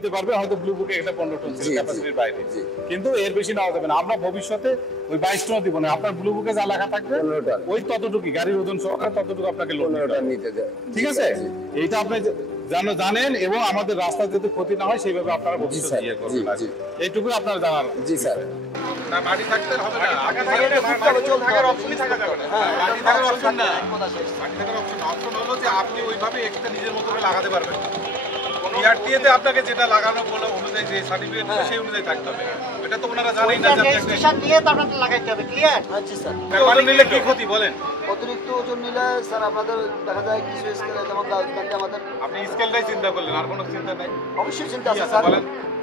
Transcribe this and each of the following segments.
নিতে পারবে, হয়তো ব্লু বুকে এটা 15 টন ছিল ক্যাপাসিটির বাইরে, কিন্তু এর বেশি নেওয়া যাবে না। আমরা ভবিষ্যতে ওই 22 টন দিব না, আপনার ব্লু বুকে যা লেখা থাকবে ওই ততটুকুই গাড়ির ওজন সহকারে ততটুকু আপনাকে লোড নিতে দেয়, ঠিক আছে? এইটা আপনি জানেন, এবং আমাদের রাস্তা যাতে ক্ষতি না হয় সেইভাবে আপনারা ভবিষ্যতে ইয়ে করবেন, এইটুকু আপনারা জানার। জি স্যার। না মাটি থাকতে হবে না, আগে থাকার অপশনই থাকা যাবে না। মাটি থাকার অপশন না, মাটি থাকার অপশন হলো যে আপনি ওইভাবে একটা নিজের মতো করে লাগাতে পারবেন। বিআরটিএতে আপনাকে যেটা লাগানো বলে অনুযায়ী যে সার্টিফিকেট সেই অনুযায়ী থাকতে হবে, এটা তো ওনারা জানেই না। রেজিস্ট্রেশন নিয়ে তো আপনাদের লাগাইতে হবে, ক্লিয়ার? আচ্ছা স্যার। ওজন নিলে কি ক্ষতি বলেন? অতিরিক্ত ওজন নিলে স্যার আপনাদের দেখা যায় কিছু স্কেলে যেমন আমাদের। আপনি স্কেলটাই চিন্তা করলেন, আর কোনো চিন্তা নাই? অবশ্যই চিন্তা আছে স্যার।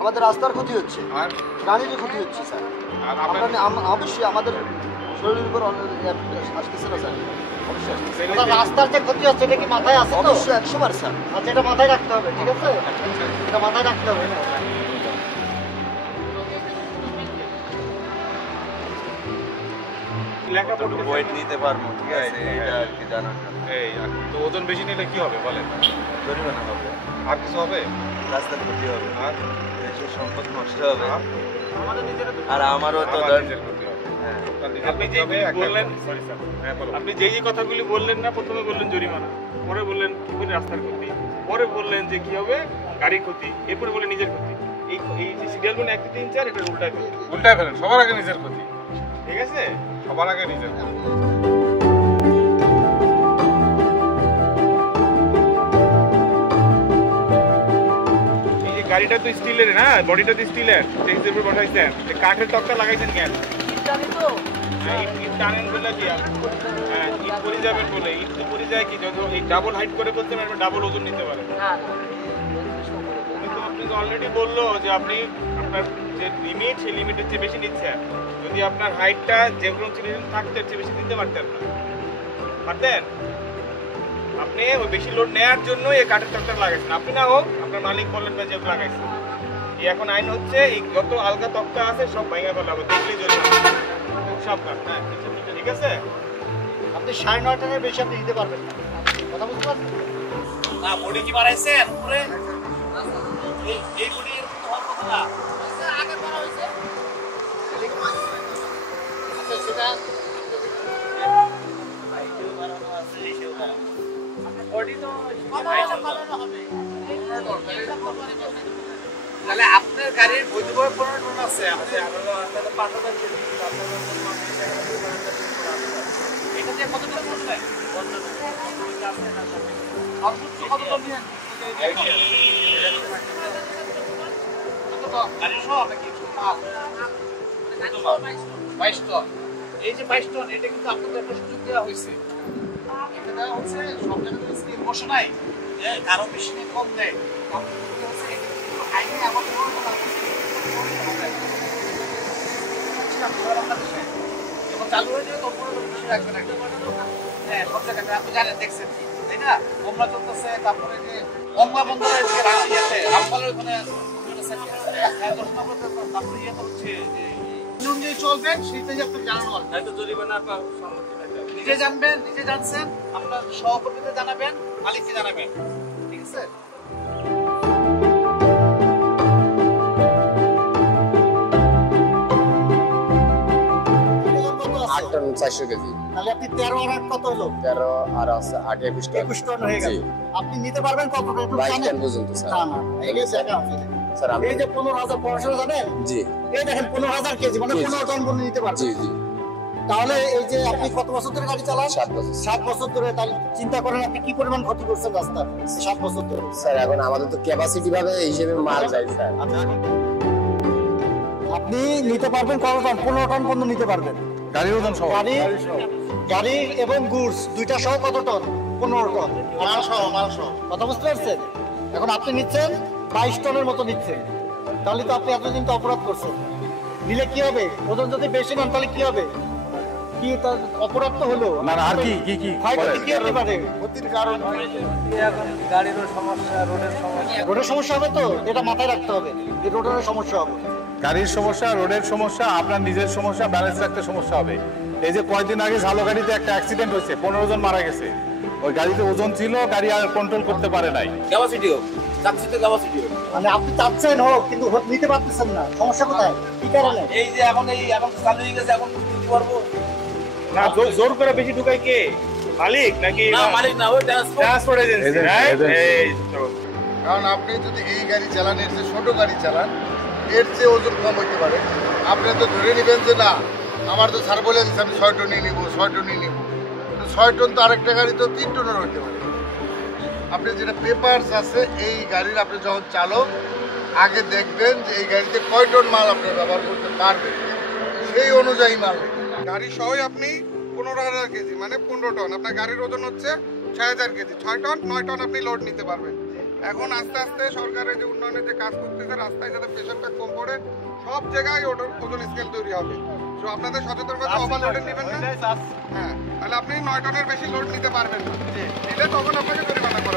আমাদের রাস্তার ক্ষতি হচ্ছে, আর গাড়ির ক্ষতি হচ্ছে স্যার। অবশ্যই আমাদের শরীরের উপর আসতেছে না স্যার, রাস্তার যে ক্ষতি হচ্ছে এটা কি মাথায় আছে? অবশ্যই 100বার স্যার। আচ্ছা, এটা মাথায় রাখতে হবে, ঠিক আছে? এটা মাথায় রাখতে হবে। ওয়েট নিতে পারবো, ঠিক আছে? এটা আর কি জানার জন্য। এই তো ওজন বেশি নিলে কি হবে বলেন? জরিমানা হবে, আর কিছু হবে? রাস্তার ক্ষতি হবে, আর দেশের সম্পদ নষ্ট হবে, আর আমারও তো আপনি যেই কথাগুলি বললেন না, প্রথমে বললেন জরিমানা, পরে বললেন রাস্তার ক্ষতি, পরে বললেন যে কি হবে গাড়ির ক্ষতি, এরপরে বললেন নিজের ক্ষতি। এই যে সিরিয়াল 1 2 3 4 এটা উল্টায় ফেলেন। সবার আগে নিজের ক্ষতি, ঠিক আছে? সবার আগে নিজের ক্ষতি। গাড়িটা তো স্টিলের না, বডিটা তো স্টিলের, টেক্সের উপর বসাইছেন, কাঠের তক্তা লাগাইছেন কেন? ইট টানেন বলে কি? হ্যাঁ, ইট পড়ে যাবেন বলে। ইট তো পড়ে যায় কি, যখন এই ডাবল হাইট করে বলছেন আপনি ডাবল ওজন নিতে পারেন। কিন্তু আপনি অলরেডি বললো যে আপনি আপনার যে লিমিট সেই লিমিটের চেয়ে বেশি নিচ্ছেন। যদি আপনার হাইটটা যেরকম থাকতে চেয়ে বেশি দিতে পারতেন না, পারতেন? আপনি ওই বেশি লোড নেওয়ার জন্য এই কাঠের তক্তা লাগাইছেন, আপনি না হোক আপনার মালিক বললেন না যে লাগাইছেন। এখন আইন হচ্ছে এই যত আলগা তক্তা আছে সব ভেঙে ফেলাবো, দেখলেই যদি সব কাঠ। হ্যাঁ, ঠিক আছে? আপনি 9.5 টনের বেশি আপনি দিতে পারবেন না, কথা বুঝতে পারছেন? না বডি কি বাড়াইছেন পুরো? এই বডি এরকম হওয়ার কথা না, আগে করা হয়েছে। আচ্ছা, সেটা বডি তো বাড়ানো হবে। তাহলে আপনার গাড়ির বৈধ 15 টন আছে, আমাদের 5,000 কেজি। এটা দিয়ে কত টন করবে? 15 টন। সর্বোচ্চ কত টন নিয়ে? গাড়ি সহ নাকি মাল? 22 টন। এই যে 22 টন, এটা কিন্তু আপনাদের একটা সুযোগ দেওয়া হয়েছে। এটা দেওয়া হচ্ছে সব জায়গায় স্কেল বসে নাই, কারো বেশি নেই, কম নেই। আইনে আমাদের যখন চালু হয়ে যাবে তখন বেশি রাখবেন একটা। হ্যাঁ, সব জায়গাতে আপনি জানেন, দেখছেন, তাই না? গমলা চলতেছে, তারপরে যে গঙ্গা বন্দরের যে রাস্তা রামপালের ওখানে তারপরে ইয়ে হচ্ছে যে অনুযায়ী চলবেন, সেইটাই আপনাকে জানানো হবে। হয়তো জরিমানার নিজে জানবেন, নিজে জানছেন, আপনার সহকর্মীদের জানাবেন, মালিককে জানাবেন, ঠিক আছে? 8 টন 400 কেজি। তাহলে আপনি 13 আর 8 কত হলো? 13 আর 8 21 টন হয়ে গেল। আপনি নিতে পারবেন কত? 22 টন পর্যন্ত স্যার। না না, এই যে জায়গা আছে স্যার, আমি এই যে 15,000 পড়াশোনা জানেন? জি। এই দেখেন 15,000 কেজি মানে 15 টন পর্যন্ত নিতে পারবেন। জি জি। তাহলে এই যে আপনি কত বছর ধরে গাড়ি চালান? 7 বছর। 7 বছর ধরে। তাহলে চিন্তা করেন আপনি কি পরিমাণ ক্ষতি করছেন রাস্তা 7 বছর ধরে। স্যার, এখন আমাদের তো ক্যাপাসিটি ভাবে হিসেবে মাল চাই স্যার। আচ্ছা, আপনি নিতে পারবেন কত টন? 15 টন পর্যন্ত নিতে পারবেন গাড়ির ওজন সহ। গাড়ি এবং গুডস দুইটা সহ কত টন? 15 টন। মাল সহ। কথা বুঝতে পারছেন? এখন আপনি নিচ্ছেন 22 টনের মতো নিচ্ছেন, তাহলে তো আপনি এতদিন তো অপরাধ করছেন। নিলে কি হবে? ওজন যদি বেশি নেন তাহলে কি হবে? কি তার অপরাধ তো হলো না না, আর কি কি কি ক্ষয়ক্ষতি কি হতে পারে? ক্ষতির কারণ এখন গাড়িরও সমস্যা, রোডের সমস্যা। রোডের সমস্যা হবে, তো এটা মাথায় রাখতে হবে যে রোডের সমস্যা হবে। গাড়ির সমস্যা, রোডের সমস্যা, আপনার নিজের সমস্যা, ব্যালেন্স রাখতে সমস্যা হবে। এই যে কয়েকদিন আগে ঝালকাঠিতে একটা অ্যাক্সিডেন্ট হয়েছে, 15 জন মারা গেছে। ওই গাড়িতে ওজন ছিল, গাড়ি আর কন্ট্রোল করতে পারে নাই। ক্যাপাসিটিও চাচ্ছি তো ক্যাপাসিটি মানে আপনি চাচ্ছেন হোক কিন্তু নিতে পারতেছেন না, সমস্যা কোথায়, কি কারণে? এই যে এখন চালু হয়ে গেছে, এখন দিতে পারবো না জোর করে বেশি ঢুকায় কে, মালিক নাকি না, মালিক না, ওই ট্রান্সপোর্ট এজেন্সি? এই তো। কারণ আপনি যদি এই গাড়ি চালান, এর যে ছোট গাড়ি চালান, এর চেয়ে ওজন কম হইতে পারে। আপনি তো ধরে নেবেন যে না, আমার তো স্যার বলে দিচ্ছে আমি 6 টনই নিব, 6 টনই নিব। 6 টন তো আরেকটা গাড়ি তো 3 টনের হইতে পারে। আপনি যেটা পেপারস আছে এই গাড়ির, আপনি যখন চালক আগে দেখবেন যে এই গাড়িতে কয় টন মাল আপনি ব্যবহার করতে পারবেন, সেই অনুযায়ী মাল নেবেন। গাড়ি সহই আপনি 15,000 কেজি মানে 15 টন, আপনার গাড়ির ওজন হচ্ছে 6,000 কেজি, 6 টন 9 টন আপনি লোড নিতে পারবেন। এখন আস্তে আস্তে সরকারের যে উন্নয়নের যে কাজ করতেছে, রাস্তায় যাতে প্রেশারটা কম পড়ে, সব জায়গায় ওজন স্কেল তৈরি হবে। তো আপনাদের সচেতনতা ওভারলোডে নেবেন না, হ্যাঁ, তাহলে আপনি 9 টনের বেশি লোড নিতে পারবেন না, নিলে তখন আপনাকে জরিমানা করা